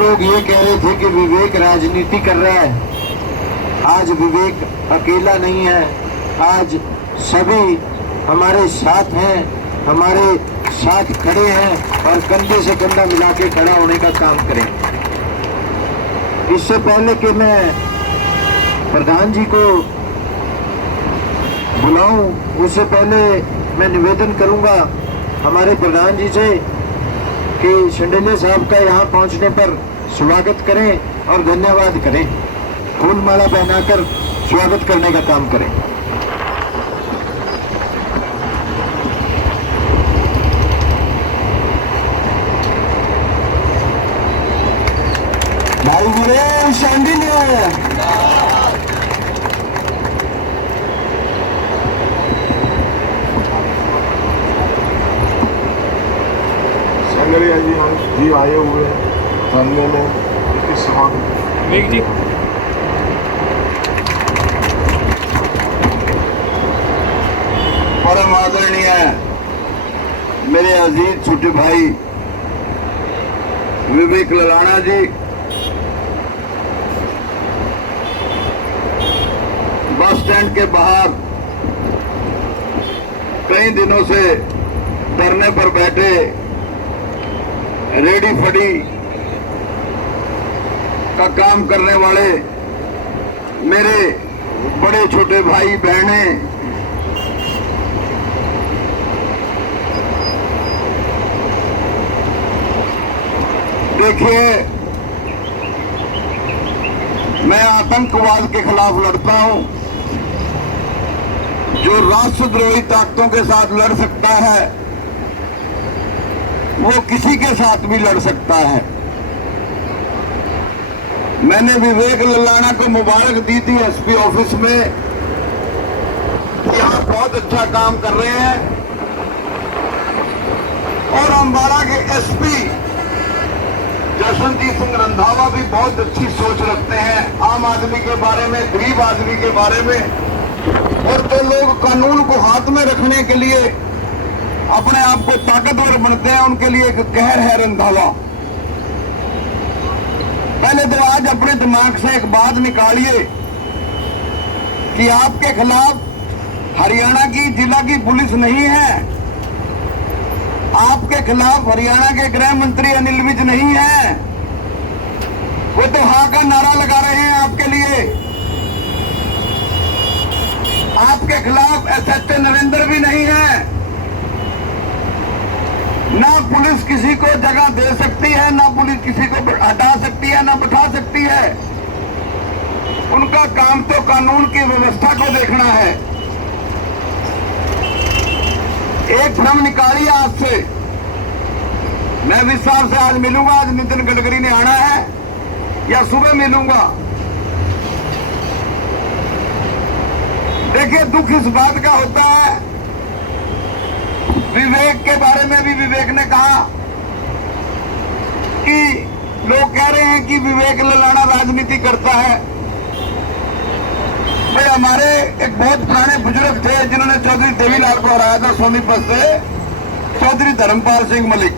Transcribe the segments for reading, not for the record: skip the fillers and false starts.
लोग ये कह रहे थे कि विवेक राजनीति कर रहा है, आज विवेक अकेला नहीं है, आज सभी हमारे साथ हैं, हमारे साथ खड़े हैं और कंधे से कंधा मिला के खड़ा होने का काम करें। इससे पहले कि मैं प्रधान जी को बुलाऊं, उससे पहले मैं निवेदन करूंगा हमारे प्रधान जी से कि शंडेले साहब का यहाँ पहुँचने पर स्वागत करें और धन्यवाद करें, फूल माला पहनाकर स्वागत करने का काम करें। भाई बोले शंडेले जी आए हुए धरने में इस जी परम आदरणीय मेरे अजीज छोटे भाई विवेक ललाना जी, बस स्टैंड के बाहर कई दिनों से धरने पर बैठे रेडी फड़ी का काम करने वाले मेरे बड़े छोटे भाई बहनें, देखिए मैं आतंकवाद के खिलाफ लड़ता हूं। जो राष्ट्रद्रोही ताकतों के साथ लड़ सकता है वो किसी के साथ भी लड़ सकता है। मैंने विवेक ललाना को मुबारक दी थी एसपी ऑफिस में, यहाँ बहुत अच्छा काम कर रहे हैं और अम्बाला के एसपी जसवंत सिंह रंधावा भी बहुत अच्छी सोच रखते हैं आम आदमी के बारे में, गरीब आदमी के बारे में। और जो लोग कानून को हाथ में रखने के लिए अपने आप को ताकतवर बनते हैं उनके लिए एक कहर है रंधावा। पहले तो आज अपने दिमाग से एक बात निकालिए कि आपके खिलाफ हरियाणा की जिला की पुलिस नहीं है, आपके खिलाफ हरियाणा के गृह मंत्री अनिल विज नहीं है, वो तो हाँ का नारा लगा रहे हैं आपके लिए। आपके खिलाफ एसएचओ नरेंद्र भी नहीं है। ना पुलिस किसी को जगह दे सकती है, ना पुलिस किसी को हटा सकती है, ना बैठा सकती है। उनका काम तो कानून की व्यवस्था को देखना है। एक भ्रम निकालिए आज से। मैं विस्तार से आज मिलूंगा, आज नितिन गडकरी ने आना है या सुबह मिलूंगा। देखिए दुख इस बात का होता है, विवेक के बारे में भी विवेक ने कहा कि लोग कह रहे हैं कि विवेक ललाना राजनीति करता है। भाई हमारे एक बहुत पुराने बुजुर्ग थे जिन्होंने चौधरी देवीलाल को हराया था सोनीपत से, चौधरी धर्मपाल सिंह मलिक।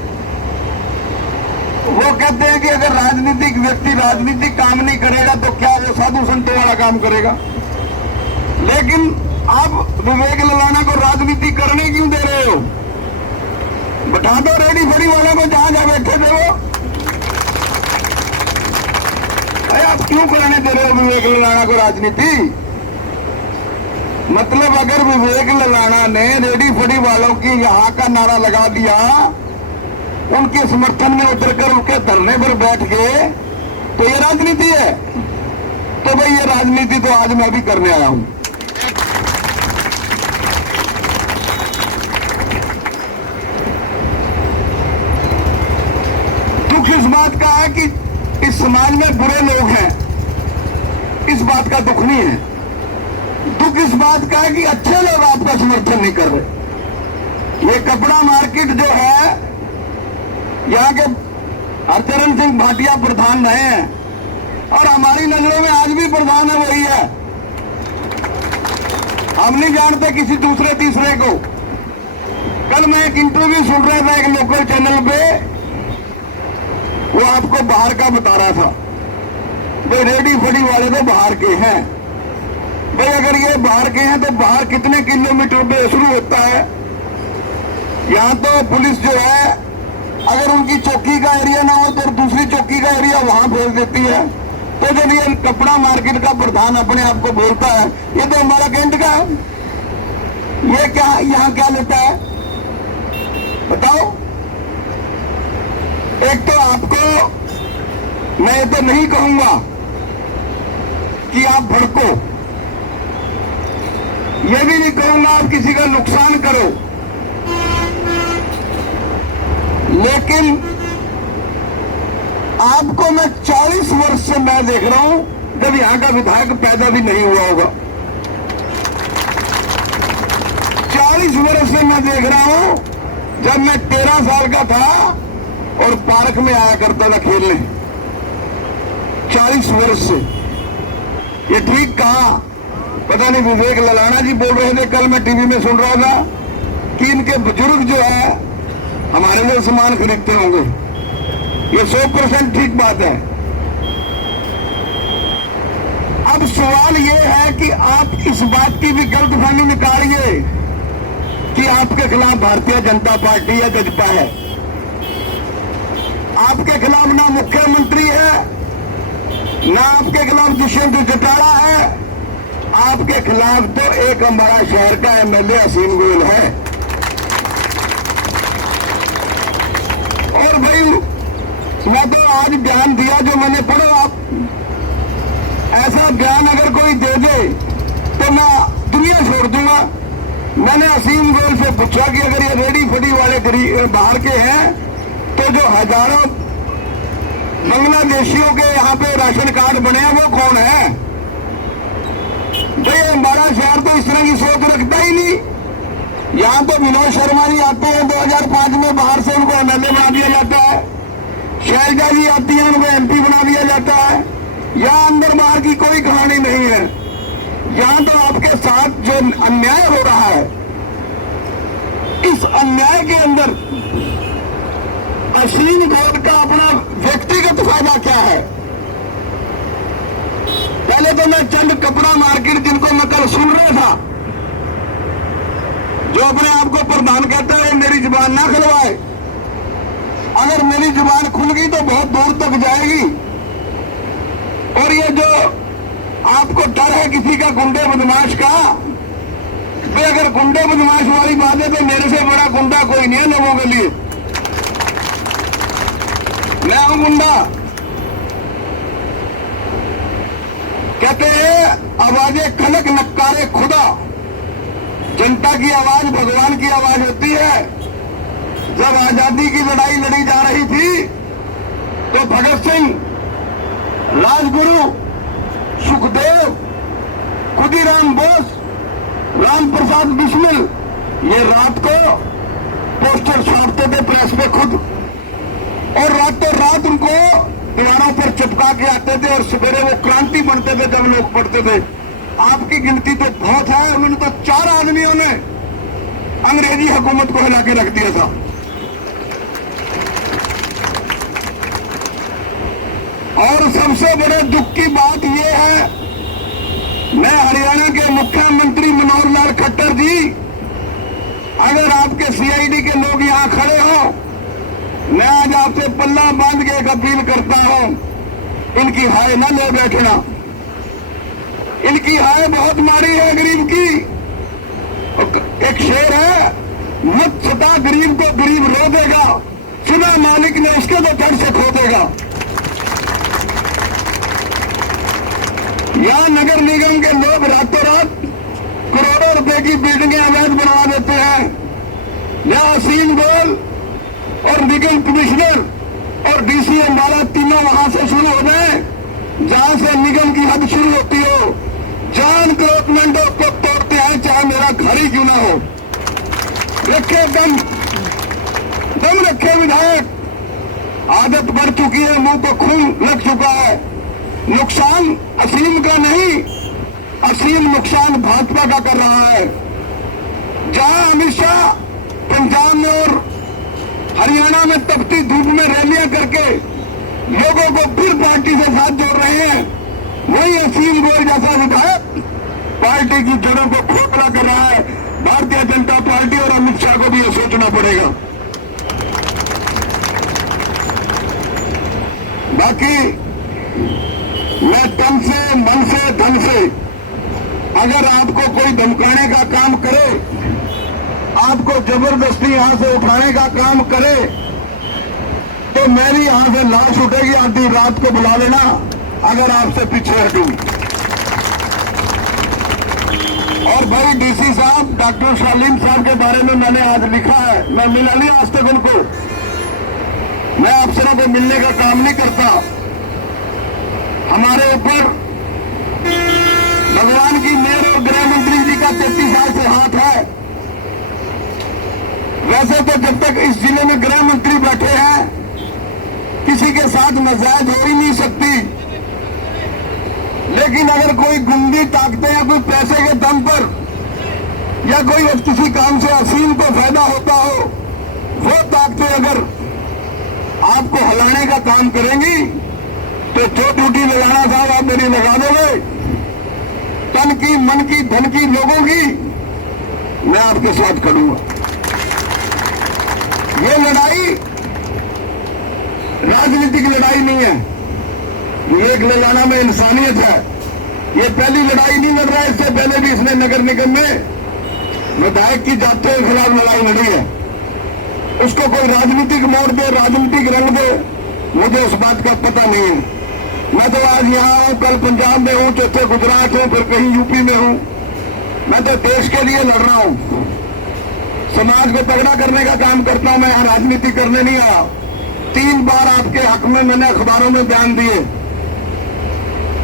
वो कहते हैं कि अगर राजनीतिक व्यक्ति राजनीतिक काम नहीं करेगा तो क्या वो साधु संतों वाला काम करेगा। लेकिन आप विवेक ललाना को राजनीति करने क्यों दे रहे हो? बैठा दो रेडी फड़ी वालों को, जहां जहां बैठे थे वो। अरे आप क्यों करने दे रहे हो विवेक ललाना को राजनीति? मतलब अगर विवेक ललाना ने रेडी फड़ी वालों की यहाँ का नारा लगा दिया, उनके समर्थन में उतरकर उनके धरने पर बैठ गए, तो ये राजनीति है। तो भाई ये राजनीति तो आज मैं भी करने आया हूं। दुख इस बात का है कि इस समाज में बुरे लोग हैं, इस बात का दुख नहीं है। दुख इस बात का है कि अच्छे लोग आपका समर्थन नहीं कर रहे। ये कपड़ा मार्केट जो है, यहाँ के हरचरण सिंह भाटिया प्रधान रहे हैं और हमारी नजरों में आज भी प्रधान है वही है। हम नहीं जानते किसी दूसरे तीसरे को। कल मैं एक इंटरव्यू सुन रहा था एक लोकल चैनल पे, वो आपको बाहर का बता रहा था। भाई रेडी फड़ी वाले तो बाहर के हैं। भाई अगर ये बाहर के हैं तो बाहर कितने किलोमीटर पे शुरू होता है? यहाँ तो पुलिस जो है अगर उनकी चौकी का एरिया ना हो तो दूसरी चौकी का एरिया वहां भेज देती है। तो जब ये कपड़ा मार्केट का प्रधान अपने आप को बोलता है ये तो हमारा कैंट का है, ये क्या यहाँ क्या लेता है बताओ? एक तो आपको मैं ये तो नहीं कहूंगा कि आप भड़को, ये भी नहीं कहूंगा आप किसी का नुकसान करो, लेकिन आपको मैं 40 वर्ष से मैं देख रहा हूं, जब यहां का विधायक पैदा भी नहीं हुआ होगा। 40 वर्ष से मैं देख रहा हूं, जब मैं 13 साल का था और पार्क में आया करता था खेलने। 40 वर्ष से ये ठीक कहा, पता नहीं विवेक ललाना जी बोल रहे थे, कल मैं टीवी में सुन रहा था कि इनके बुजुर्ग जो है हमारे लिए सामान खरीदते होंगे। ये 100% ठीक बात है। अब सवाल ये है कि आप इस बात की भी गलतफहमी निकालिए कि आपके खिलाफ भारतीय जनता पार्टी या जजपा है। आपके खिलाफ ना मुख्यमंत्री है, ना आपके खिलाफ दुष्यंत चौटाला है, आपके खिलाफ तो एक अम्बाड़ा शहर का एमएलए असीम गोयल है। और भाई मैं तो आज बयान दिया जो मैंने पढ़ो, आप ऐसा बयान अगर कोई दे दे तो मैं दुनिया छोड़ दूंगा। मैंने असीम गोयल से पूछा कि अगर ये रेडी फड़ी वाले बाहर के हैं तो जो हजारों बांग्लादेशियों के यहाँ पे राशन कार्ड बने हैं वो कौन है? भाई अम्बाड़ा शहर तो इस तरह की सोच रखता ही नहीं। यहाँ तो विनोद शर्मा जी आते हैं 2005 में, बाहर से उनको एमएलए बना दिया जाता है। शैलजा जी आती है, उनको एमपी बना दिया जाता है। यहाँ अंदर बाहर की कोई कहानी नहीं है। यहाँ तो आपके साथ जो अन्याय हो रहा है, इस अन्याय के अंदर असीम गोयल का अपना व्यक्तिगत फायदा क्या है? पहले तो मैं चंद कपड़ा मार्केट जिनको मैं कल सुन रहा था, जो अपने आप को प्रधान कहता है, मेरी जुबान ना खुलवाए। अगर मेरी जुबान खुल गई तो बहुत दूर तक जाएगी। और ये जो आपको डर है किसी का गुंडे बदमाश का, वे अगर गुंडे बदमाश वाली बात है तो मेरे से बड़ा गुंडा कोई नहीं है लोगों के लिए। मैं हूं गुंडा। कहते हैं आवाजें खलक नक्कारे खुदा, जनता की आवाज भगवान की आवाज होती है। जब आजादी की लड़ाई लड़ी जा रही थी तो भगत सिंह, राजगुरु, सुखदेव, खुदीराम बोस, राम प्रसाद बिस्मिल ये रात को पोस्टर छापते थे प्रेस पे खुद, और रातों रात उनको दीवारों पर चिपका के आते थे और सवेरे वो क्रांति बनते थे जब लोग पढ़ते थे। आपकी गिनती तो बहुत है, उन्होंने तो 4 आदमियों ने अंग्रेजी हुकूमत को हिला के रख दिया था। और सबसे बड़े दुख की बात यह है, मैं हरियाणा के मुख्यमंत्री मनोहर लाल खट्टर जी, अगर आपके सीआईडी के लोग यहां खड़े हो, मैं आज आपसे पल्ला बांध के एक अपील करता हूं, इनकी हाय न ले बैठना। इनकी हाय बहुत मारी है गरीब की। एक शेर है, मत सता गरीब को गरीब रो देगा, चुना मालिक ने उसके तो धड़ से खो देगा। यहां नगर निगम के लोग रातों रात करोड़ों रुपए की बिल्डिंगें अवैध बनवा देते हैं। यहां असीम गोयल और निगम कमिश्नर और डीसी अम्बाला तीनों वहां से शुरू हो जाए, जहां से निगम की हद शुरू होती हो, जान क्रोटमेंटों को तोड़ते हैं, चाहे मेरा घर ही क्यों ना हो। रखे दम रखे विधायक, आदत बढ़ चुकी है, मुंह को खून लग चुका है। नुकसान असीम का नहीं, असीम नुकसान भाजपा का कर रहा है। जहां अमित शाह पंजाब में और हरियाणा में तपती धूप में रैलियां करके लोगों को फिर पार्टी से साथ जोड़ रहे हैं। वही असीम गोयल जैसा विधायक पार्टी की जड़ों को खोखला कर रहा है। भारतीय जनता पार्टी और अमित शाह को भी यह सोचना पड़ेगा। बाकी मैं तन से, मन से, धन से अगर आपको कोई धमकाने का काम करे, आपको जबरदस्ती यहां से उठाने का काम करे, तो मेरी यहां से लाश उठेगी। आधी रात को बुला लेना अगर आपसे पीछे हटूंगी। और भाई डीसी साहब, डॉक्टर शालीन साहब के बारे में मैंने आज लिखा है। मैं मिला नहीं आज तक उनको। मैं अफसरों को मिलने का काम नहीं करता। हमारे ऊपर भगवान की मेहर और गृह मंत्री जी का 33 साल से हाथ है। वैसे तो जब तक इस जिले में गृह मंत्री बैठे हैं, किसी के साथ नाजायज हो ही नहीं सकती। लेकिन अगर कोई गुंडी ताकते या कोई पैसे के दम पर या कोई किसी काम से असीम को फायदा होता हो, वो ताकते अगर आपको हिलाने का काम करेंगी, तो जो ड्यूटी लगाना साहब आप मेरी लगा दोगे। तन की, मन की, धन की, लोगों की, मैं आपके साथ खड़ूंगा। ये लड़ाई राजनीतिक लड़ाई नहीं है। ये एक लड़ाना में इंसानियत है। ये पहली लड़ाई नहीं लड़ रहा है। इससे पहले भी इसने नगर निगम में विधायक की जातियों के खिलाफ लड़ाई लड़ी है। उसको कोई राजनीतिक मोड़ दे, राजनीतिक रंग दे, मुझे उस बात का पता नहीं है। मैं तो आज यहाँ हूँ, कल पंजाब में हूँ, चौथे गुजरात हूँ, फिर कहीं यूपी में हूँ। मैं तो देश के लिए लड़ रहा हूँ, समाज को तगड़ा करने का काम करता हूँ। मैं यहाँ राजनीति करने नहीं आया। 3 बार आपके हक में मैंने अखबारों में बयान दिए,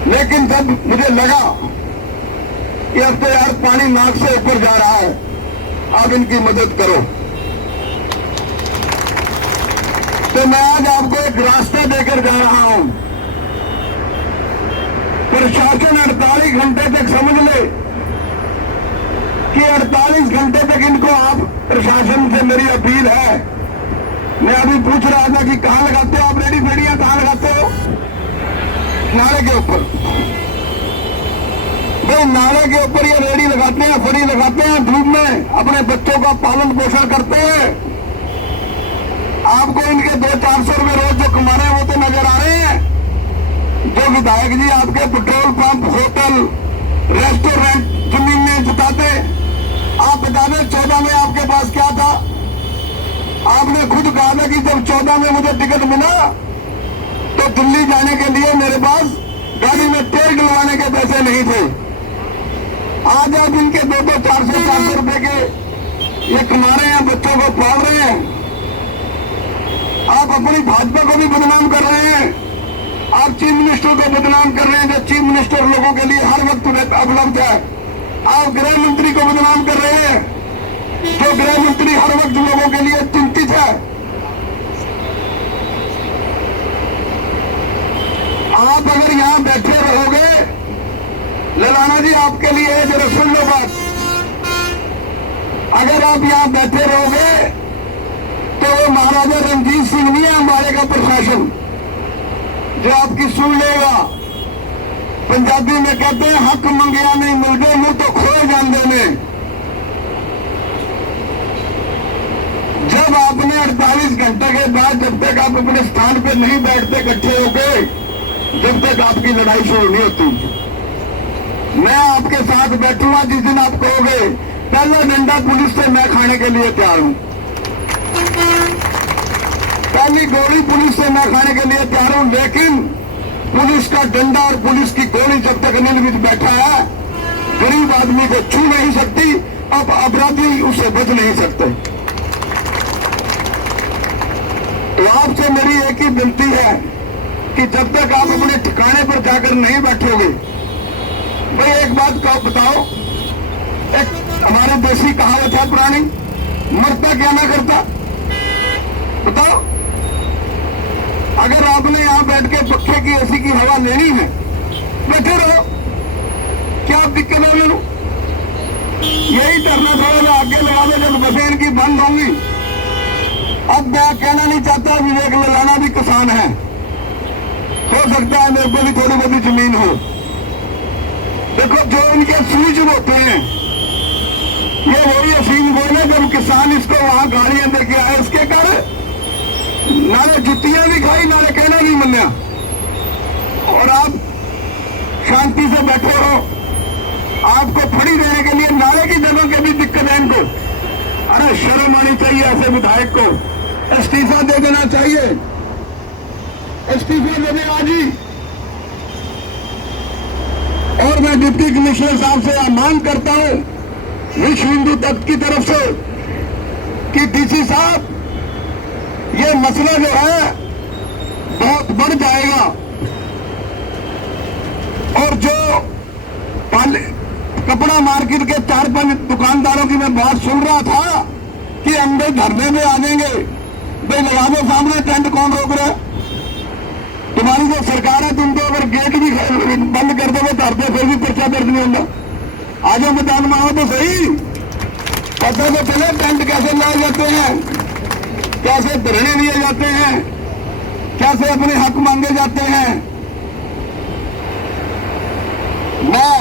लेकिन जब मुझे लगा कि अब तो यार पानी नाक से ऊपर जा रहा है, आप इनकी मदद करो, तो मैं आज आपको एक रास्ता देकर जा रहा हूं। प्रशासन 48 घंटे तक समझ ले कि 48 घंटे तक इनको आप, प्रशासन से मेरी अपील है। मैं अभी पूछ रहा था कि कहां लगाते हो आप रेडी फेडियां, कहां लगाते हो? नाले के ऊपर। भाई नाले के ऊपर ये रेडी लगाते हैं, फड़ी लगाते हैं, धूप में अपने बच्चों का पालन पोषण करते हैं। आपको इनके 200-400 रुपए रोज जो कमा रहे हैं वो तो नजर आ रहे हैं। जो विधायक जी आपके पेट्रोल पंप, होटल, रेस्टोरेंट जमीन में जुटाते, आप बता दें 14 में आपके पास क्या था? आपने खुद कहा था कि जब 14 में मुझे टिकट मिला तो दिल्ली जाने के लिए मेरे पास गाड़ी में तेल डलवाने के पैसे नहीं थे। आज आप इनके 200-400 रुपए के ये कमा रहे हैं, बच्चों को पाल रहे हैं। आप अपनी भाजपा को भी बदनाम कर रहे हैं। आप चीफ मिनिस्टर को बदनाम कर रहे हैं, जो चीफ मिनिस्टर लोगों के लिए हर वक्त उपलब्ध है। आप गृह मंत्री को बदनाम कर रहे हैं, जो गृह मंत्री हर वक्त लोगों के लिए चिंतित है। आप अगर यहां बैठे रहोगे, ललाना जी आपके लिए है, जरा सुन लो बात। अगर आप यहां बैठे रहोगे तो वो महाराजा रणजीत सिंह नहीं है हमारे का प्रशासन, जो आपकी सुन लेगा। पंजाबी में कहते हैं हक मंगिया नहीं मिलते, मुंह तो खोए जाते में। जब आपने 48 घंटे के बाद, जब तक आप अपने स्थान पे नहीं बैठते इकट्ठे होके, जब तक आपकी लड़ाई शुरू नहीं होती। मैं आपके साथ बैठूंगा जिस दिन आप कहोगे पहला डंडा पुलिस से मैं खाने के लिए तैयार हूं, पहली गोली पुलिस से मैं खाने के लिए तैयार हूं। लेकिन पुलिस का डंडा और पुलिस की गोली जब तक अनिल विज बैठा है, गरीब आदमी को छू नहीं सकती, अब अपराधी उससे बच नहीं सकते। तो आपसे मेरी एक ही विनती है कि जब तक आप अपने ठिकाने पर जाकर नहीं बैठोगे, भाई एक बात का बताओ, एक हमारे देसी कहावत है पुरानी, मरता क्या ना करता, बताओ। अगर आपने यहां बैठ के पक्के की एसी की हवा लेनी है, बैठे रहो, क्या दिक्कत है? मेनू यही धरना थोड़ा सा आगे लगा दो जब बसें इनकी बंद होंगी। अब मैं कहना नहीं चाहता, विवेक ललाना भी किसान है, सकता है मेरे को भी थोड़ी बहुत जमीन हो। देखो जो इनके सूझ होते हैं, ये वही अफीम बोले जब किसान इसको वहां गाड़ियां देके आए, इसके कर नाले जुतियां भी खाई, नाले कहना नहीं मन्या, और आप शांति से बैठे हो। आपको फड़ी देने के लिए नाले की जगह के भी दिक्कत है इनको। अरे शर्म आनी चाहिए ऐसे विधायक को, इस्तीफा दे देना चाहिए, इस्तीफा दे दे आज ही। और मैं डिप्टी कमिश्नर साहब से मांग करता हूं विश्व हिंदू तक की तरफ से कि डीसी साहब, ये मसला जो है बहुत बढ़ जाएगा। और जो कपड़ा मार्केट के 4-5 दुकानदारों की मैं बात सुन रहा था कि अंदर धरने में आ जाएंगे, भाई लगा दो सामने टेंट, कौन रोक रहा है? तुम्हारी जो सरकार है, तुम तो अगर गेट भी बंद कर दोगे धरते फिर भी पर्चा दर्ज नहीं होगा। आज मैदान में आओ तो सही, पता तो चले टेंट कैसे लाए जाते हैं, कैसे धरने लिए जाते हैं, कैसे अपने हक मांगे जाते हैं। मैं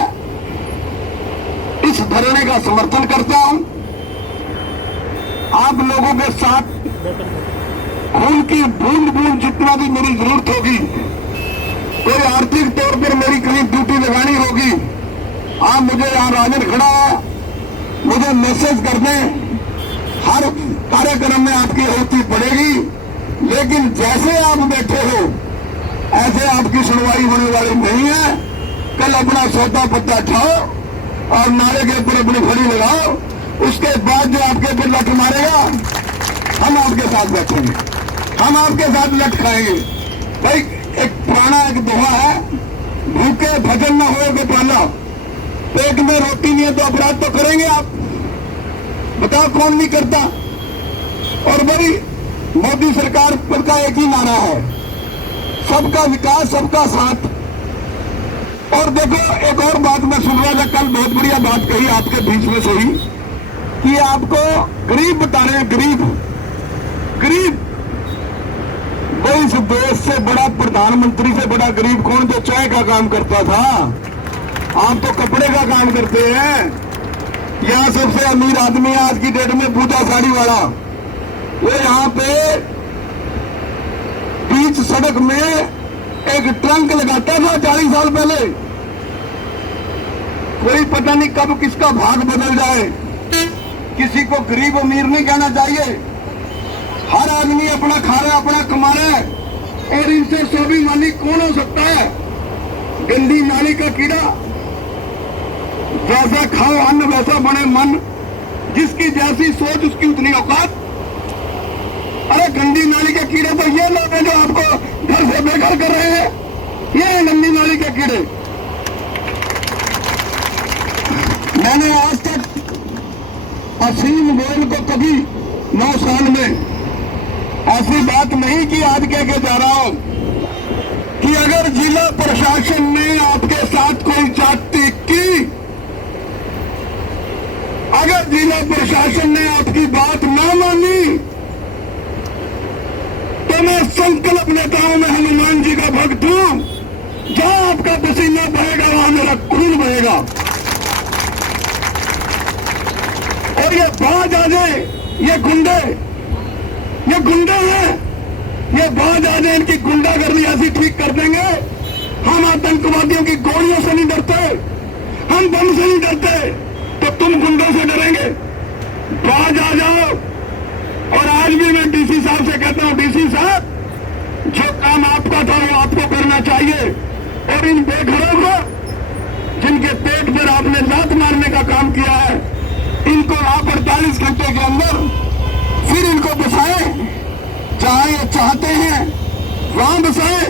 इस धरने का समर्थन करता हूं। आप लोगों के साथ खून की बूंद बूंद जितना भी मेरी जरूरत होगी, कोई आर्थिक तौर पर मेरी कहीं ड्यूटी लगानी होगी, आप मुझे यहां राजन खड़ा है, मुझे मैसेज कर दें, हर कार्यक्रम में आपकी होती पड़ेगी। लेकिन जैसे आप बैठे हो ऐसे आपकी सुनवाई होने वाली नहीं है। कल अपना सौदा पत्ता उठाओ और नारे के ऊपर अपनी फड़ी लगाओ, उसके बाद जो आपके ऊपर लठ मारेगा हम आपके साथ बैठेंगे, हम आपके साथ लठ खाएंगे। भाई एक पुराना एक दोहा है, भूखे भजन न हो गोपाला, पेट में रोटी नहीं है तो अपराध तो करेंगे आप, बताओ कौन नहीं करता। और भाई मोदी सरकार पर का एक ही नारा है, सबका विकास सबका साथ। और देखो एक और बात मैं सुन रहा था कल, बहुत बढ़िया बात कही आपके बीच में से ही, कि आपको गरीब बता रहे हैं, गरीब वो इस देश से बड़ा, प्रधानमंत्री से बड़ा गरीब कौन? जो चाय का काम करता था, आप तो कपड़े का काम करते हैं। यहाँ सबसे अमीर आदमी है आज की डेट में पूजा साड़ी वाला, वो यहाँ पे बीच सड़क में एक ट्रंक लगाता था 40 साल पहले। कोई पता नहीं कब किसका भाग बदल जाए, किसी को गरीब अमीर नहीं कहना चाहिए। हर आदमी अपना खा रहा है, अपना कमा रहा है, और इनसे स्वाभिमानी कौन हो सकता है? गंदी नाली का कीड़ा, जैसा खाओ अन्न वैसा बने मन, जिसकी जैसी सोच उसकी उतनी औकात। अरे गंदी नाली के कीड़े तो ये लोग हैं जो आपको घर से बेघर कर रहे हैं, ये है गंदी नाली के कीड़े। मैंने आज तक असीम गोयल को कभी 9 साल में ऐसी बात नहीं की, आज कह के जा रहा हूं कि अगर जिला प्रशासन ने आपके साथ कोई जाति की, अगर जिला प्रशासन ने आपकी बात ना मानी, तो मैं संकल्प लेता हूं, मैं हनुमान जी का भक्त हूं, जहां आपका पसीना बहेगा वहां मेरा खून बहेगा। और ये बाज आ जाए, ये गुंडे हैं, ये बाज आ जाए, इनकी गुंडागर्दी ऐसी ठीक कर देंगे। हम आतंकवादियों की गोलियों से नहीं डरते, हम बम से नहीं डरते, तो तुम गुंडों से डरेंगे? बाज आ जाओ। और आज भी मैं डीसी साहब से कहता हूं, डीसी साहब, जो काम आपका था वो आपको करना चाहिए। और इन बेघरों को, जिनके पेट पर आपने लात मारने का काम किया है, इनको आप 48 घंटे के अंदर फिर इनको बसाए, जहां ये चाहते हैं वहां बसाए।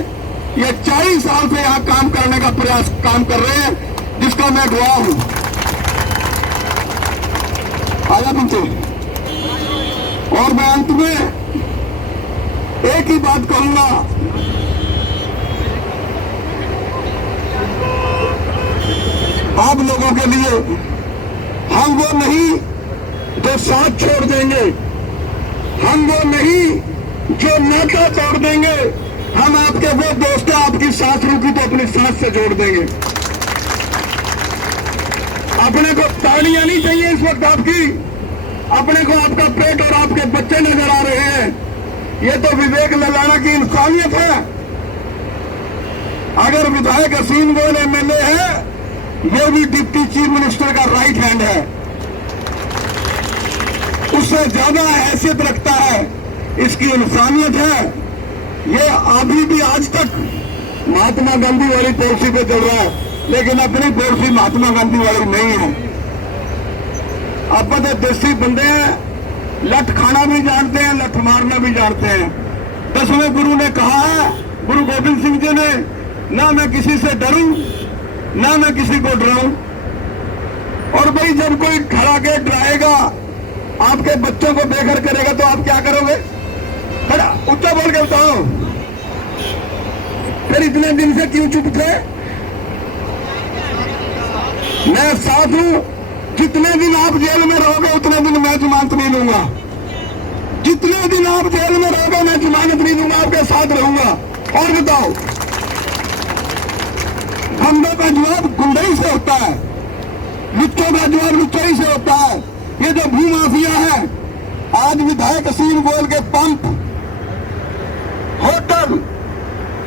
ये 40 साल से यहां काम करने का प्रयास काम कर रहे हैं, जिसका मैं गवाह हूं। आया पीछे। और मैं अंत में एक ही बात कहूंगा, आप लोगों के लिए, हम वो नहीं जो साथ छोड़ देंगे, हम वो नहीं जो नाता तोड़ देंगे, हम आपके वो दोस्त हैं, आपकी साथ अपनी सांस से जोड़ देंगे। अपने को ताड़ियां नहीं चाहिए इस वक्त आपकी, अपने को आपका पेट और आपके बच्चे नजर आ रहे हैं। ये तो विवेक ललाना की इंसानियत है। अगर विधायक असीम गोयल एमएलए है, ये भी डिप्टी चीफ मिनिस्टर का राइट हैंड है, उससे ज्यादा हैसियत रखता है, इसकी इंसानियत है। ये अभी भी आज तक महात्मा गांधी वाली पॉलिसी पे चल रहा है, लेकिन अपनी पॉलिसी महात्मा गांधी वाली नहीं है। आप तो देसी बंदे हैं, लठ खाना भी जानते हैं, लठ मारना भी जानते हैं। 10वें गुरु ने कहा है, गुरु गोविंद सिंह जी ने, ना मैं किसी से डरूं ना मैं किसी को डराऊं। और भाई जब कोई खड़ा के डराएगा, आपके बच्चों को बेघर करेगा, तो आप क्या करोगे? बड़ा ऊंचा बोल के बताओ। फिर इतने दिन से क्यों चुप थे? मैं साथ हूं, जितने दिन आप जेल में रहोगे उतने दिन मैं जमानत नहीं लूंगा। जितने दिन आप जेल में रहोगे मैं जमानत नहीं लूंगा, आपके साथ रहूंगा। और बताओ, गुंडों का जवाब गुंडई से होता है, लुच्चों का जवाब लुच्चाई से होता है। ये जो भू माफिया है, आज विधायक असीम गोयल के पंप, होटल,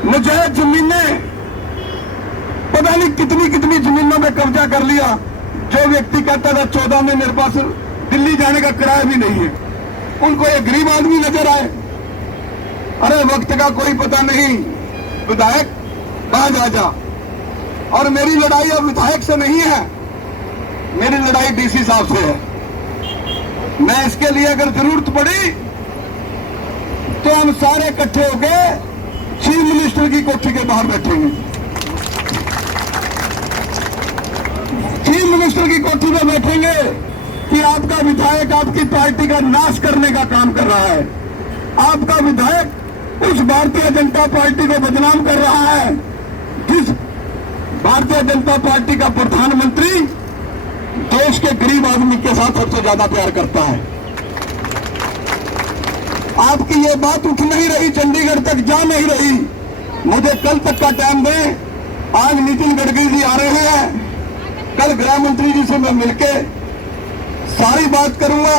मुजाहिद जमीनें, पता नहीं कितनी कितनी जमीनों पे कब्जा कर लिया। जो व्यक्ति कहता था 14 में मेरे पास दिल्ली जाने का किराया भी नहीं है, उनको एक गरीब आदमी नजर आए। अरे वक्त का कोई पता नहीं, विधायक बाहर आ जा। और मेरी लड़ाई अब विधायक से नहीं है, मेरी लड़ाई डीसी साहब से है। मैं इसके लिए अगर जरूरत पड़ी तो हम सारे इकट्ठे होकर चीफ मिनिस्टर की कोठी के बाहर बैठेंगे। चीफ मिनिस्टर की कोठी में बैठेंगे कि आपका विधायक आपकी पार्टी का नाश करने का काम कर रहा है। आपका विधायक उस भारतीय जनता पार्टी को बदनाम कर रहा है जिस भारतीय जनता पार्टी का प्रधानमंत्री देश के गरीब आदमी के साथ सबसे ज्यादा प्यार करता है। आपकी ये बात उठ नहीं रही, चंडीगढ़ तक जा नहीं रही। मुझे कल तक का टाइम दें। आज नितिन गडकरी जी आ रहे हैं, कल गृह मंत्री जी से मैं मिलके सारी बात करूंगा।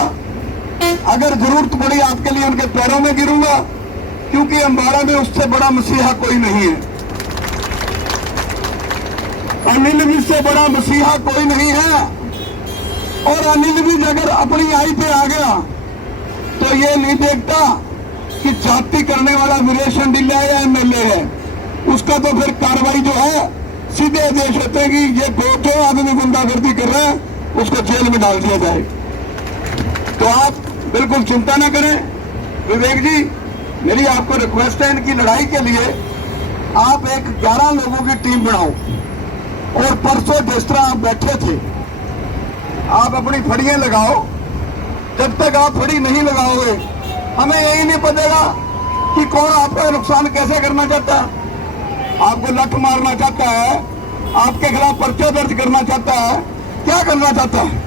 अगर जरूरत पड़ी आपके लिए उनके पैरों में गिरूंगा, क्योंकि अंबाला में उससे बड़ा मसीहा कोई नहीं है। अनिल विज से बड़ा मसीहा कोई नहीं है। और अनिल विज अगर अपनी आई पे आ गया तो ये नहीं देखता कि जाति करने वाला वीरेश चंडीला है या एमएलए है। उसका तो फिर कार्रवाई जो है सीधे आदेश होते हैं कि ये जो आदमी गुंडागर्दी कर रहा है उसको जेल में डाल दिया जाए। तो आप बिल्कुल चिंता ना करें। विवेक जी, मेरी आपको रिक्वेस्ट है, इनकी लड़ाई के लिए आप एक 11 लोगों की टीम बनाओ। और परसों जिस तरह आप बैठे थे, आप अपनी फड़ियां लगाओ। जब तक आप फड़ी नहीं लगाओगे हमें यही नहीं पतेगा कि कौन आपका नुकसान कैसे करना चाहता है। आपको लठ मारना चाहता है, आपके खिलाफ पर्चा दर्ज करना चाहता है, क्या करना चाहता है।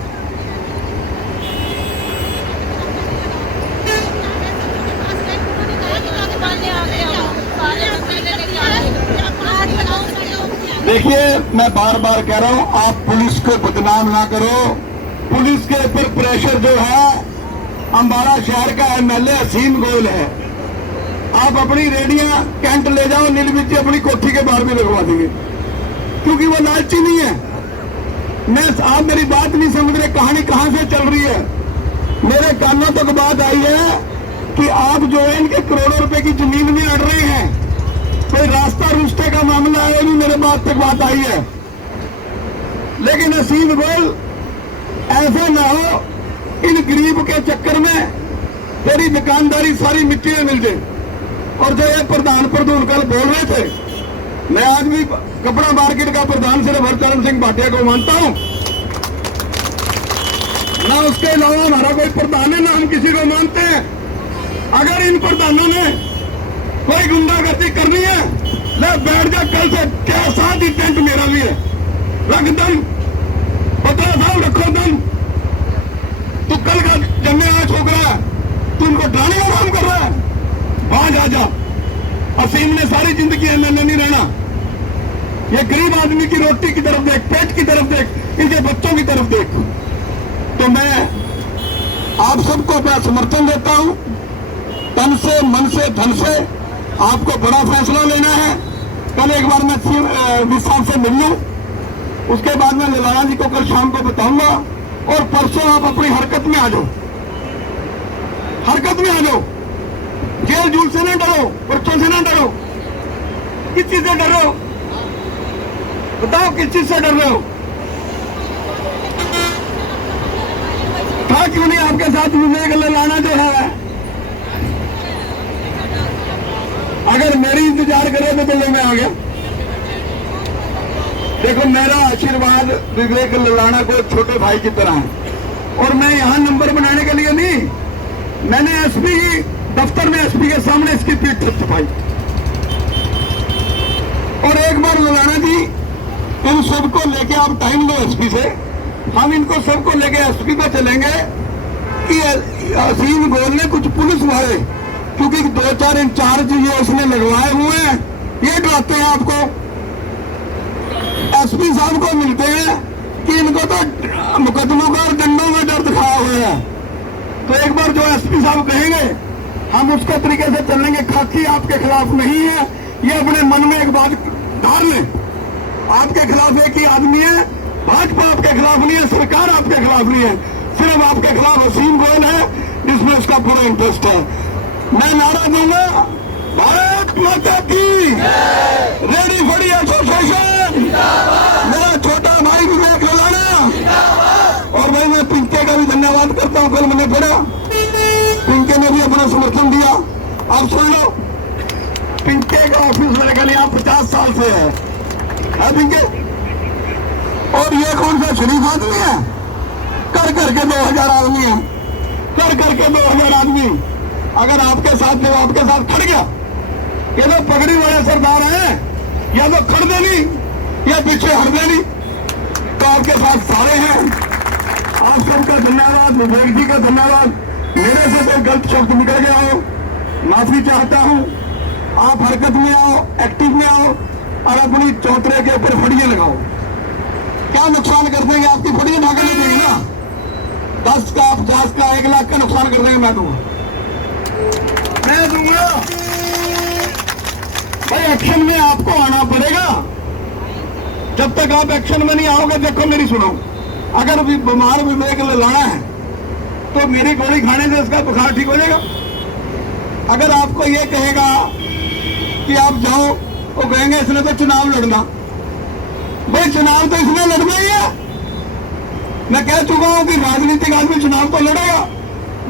देखिए, मैं बार बार कह रहा हूं, आप पुलिस को बदनाम ना करो। पुलिस के ऊपर प्रेशर जो है अंबाला शहर का एमएलए असीम गोयल है। आप अपनी रेडियां कैंट ले जाओ, नीलविज अपनी कोठी के बाहर भी लगवा देंगे, क्योंकि वो लालची नहीं है। आप मेरी बात नहीं समझ रहे, कहानी कहां से चल रही है। मेरे कानों तक बात आई है कि आप जो है इनके करोड़ों रुपए की जमीन में अड़ रहे हैं। कोई रास्ता रुस्ते का मामला है, भी मेरे बात तक बात आई है। लेकिन असीम गोयल, ऐसा ना हो इन गरीब के चक्कर में तेरी दुकानदारी सारी मिट्टी में मिल जाए। और जो ये प्रधान प्रधून कल बोल रहे थे, मैं आज भी कपड़ा मार्केट का प्रधान सिर्फ हरचरण सिंह भाटिया को मानता हूं, ना उसके अलावा हमारा कोई प्रधान है, ना हम किसी को मानते हैं। अगर इन प्रधानों ने कोई गुंडागर्दी करनी है, ले बैठ जा, कल से क्या साथ ही टेंट मेरा भी है, रख दम, पता साहब रखो दम। तू कल का जन्मे आज छोकरा है, तू इनको डराने का काम कर रहा है। वहां जा। असीम ने सारी जिंदगी एमएलए नहीं रहना, आदमी की रोटी की तरफ देख, पेट की तरफ देख, इनके बच्चों की तरफ देख। तो मैं आप सबको अपना समर्थन देता हूं, तन से, मन से, धन से। आपको बड़ा फैसला लेना है। कल एक बार मैं विशाल से मिल लूं, उसके बाद मैं ललाना जी को कल शाम को बताऊंगा, और परसों आप अपनी हरकत में आ जाओ, हरकत में आ जाओ। जेल जूल से ना डरो, पर्चों से ना डरो। किस चीज से डर रहे हो? बताओ किस चीज से डर रहे हो? था क्यों नहीं आपके साथ विवेक ललाना जो है? अगर मेरी इंतजार करे तो मैं आ गया। देखो, मेरा आशीर्वाद विवेक ललाना को छोटे भाई की तरह है, और मैं यहां नंबर बनाने के लिए नहीं, मैंने एसपी दफ्तर में एसपी के सामने इसकी पीठ थपथपाई। और एक बार ललाना जी, इन सबको लेके आप टाइम लो एसपी से, हम इनको सबको लेके एसपी पे चलेंगे कि असीम गोल ने कुछ पुलिस वाले, क्योंकि 2-4 इंचार्ज ये उसने लगवाए हुए हैं, ये डराते हैं आपको। एसपी साहब को मिलते हैं कि इनको तो मुकदमों का और दंडों में डर दिखाया हुआ है। तो एक बार जो एसपी साहब कहेंगे, हम उसके तरीके से चलेंगे। खाकी आपके खिलाफ नहीं है, ये अपने मन में एक बात धार लें। आपके खिलाफ एक ही आदमी है, भाजपा आपके खिलाफ नहीं है, सरकार आपके खिलाफ नहीं है, सिर्फ आपके खिलाफ असीम गोयल है, जिसमें उसका पूरा इंटरेस्ट है। मैं नारा दूंगा, भारत माता की, रेडी फॉर एसोसिएशन, मेरा छोटा भाई विवेक ललाना। और भाई मैं पिंके का भी धन्यवाद करता हूँ, कल मैंने पढ़ा, पिंके ने भी अपना समर्थन दिया। आप सुन लो, पिंके का ऑफिस मेरे ख्याल यहाँ 50 साल से है पिंके। और ये कौन सा शरीफ आदमी है? कर करके 2000 आदमी है, कर करके 2000 आदमी अगर आपके साथ जो आपके साथ खड़ गया, ये तो पगड़ी वाले सरदार हैं, या तो खड़ देनी या पीछे हट देनी, तो आपके साथ सारे हैं। आप सबका धन्यवाद, विवेक जी का धन्यवाद। मेरे से कोई गलत शब्द निकल गया हो, माफी चाहता हूं। आप हरकत में आओ, एक्टिव में आओ, और अपनी चौतरे के ऊपर फड़ियां लगाओ। क्या नुकसान कर देंगे? आपकी फड़ियां भागने नहीं देंगे ना। 10 का, 50 का, 1 लाख का नुकसान कर देंगे, मैं दूंगा, मैं दूंगा। भाई एक्शन में आपको आना पड़ेगा। जब तक आप एक्शन में नहीं आओगे, देखो मेरी सुनो, अगर भी बीमार विवेक ललाना है तो मेरी गोली खाने से इसका बुखार ठीक हो जाएगा। अगर आपको ये कहेगा कि आप जाओ, वो कहेंगे इसने तो चुनाव लड़ना। भाई चुनाव तो इसने लड़ना ही है। मैं कह चुका हूं कि राजनीतिक आदमी चुनाव तो लड़ेगा,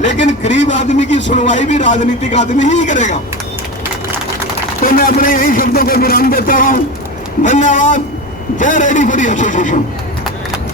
लेकिन गरीब आदमी की सुनवाई भी राजनीतिक आदमी ही करेगा। तो मैं अपने यही शब्दों को विराम देता हूं। धन्यवाद। जय रेडी फॉर एसोसिएशन।